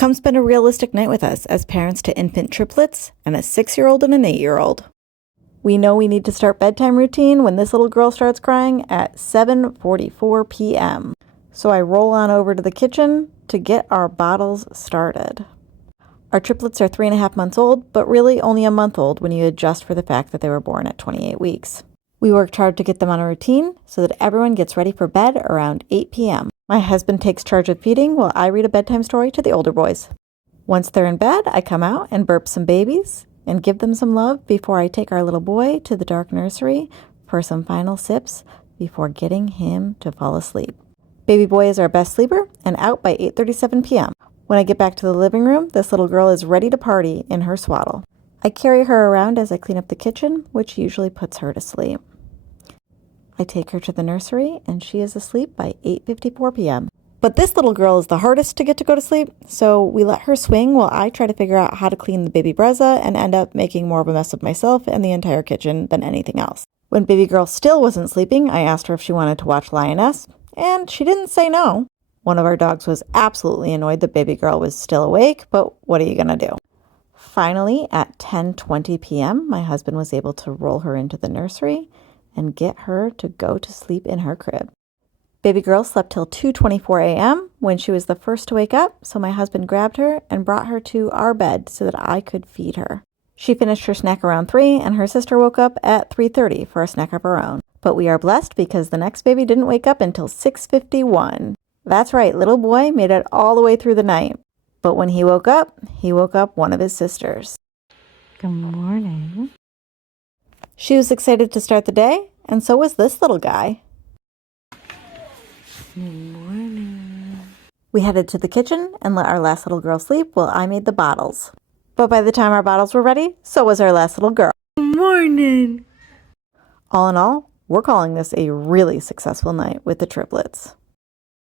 Come spend a realistic night with us as parents to infant triplets and a 6-year-old and an 8-year-old. We know we need to start bedtime routine when this little girl starts crying at 7:44 p.m. So I roll on over to the kitchen to get our bottles started. Our triplets are 3.5 months old, but really only a month old when you adjust for the fact that they were born at 28 weeks. We worked hard to get them on a routine so that everyone gets ready for bed around 8 p.m. My husband takes charge of feeding while I read a bedtime story to the older boys. Once they're in bed, I come out and burp some babies and give them some love before I take our little boy to the dark nursery for some final sips before getting him to fall asleep. Baby boy is our best sleeper and out by 8:37 p.m. When I get back to the living room, this little girl is ready to party in her swaddle. I carry her around as I clean up the kitchen, which usually puts her to sleep. I take her to the nursery and she is asleep by 8:54 p.m. But this little girl is the hardest to get to go to sleep, so we let her swing while I try to figure out how to clean the baby Brezza and end up making more of a mess of myself and the entire kitchen than anything else. When baby girl still wasn't sleeping, I asked her if she wanted to watch Lioness, and she didn't say no. One of our dogs was absolutely annoyed that baby girl was still awake, but what are you gonna do? Finally, at 10:20 p.m., my husband was able to roll her into the nursery and get her to go to sleep in her crib. Baby girl slept till 2:24 a.m. when she was the first to wake up, so my husband grabbed her and brought her to our bed so that I could feed her. She finished her snack around 3, and her sister woke up at 3:30 for a snack of her own. But we are blessed because the next baby didn't wake up until 6:51. That's right, little boy made it all the way through the night. But when he woke up one of his sisters. Good morning. She was excited to start the day, and so was this little guy. Good morning. We headed to the kitchen and let our last little girl sleep while I made the bottles. But by the time our bottles were ready, so was our last little girl. Good morning. All in all, we're calling this a really successful night with the triplets.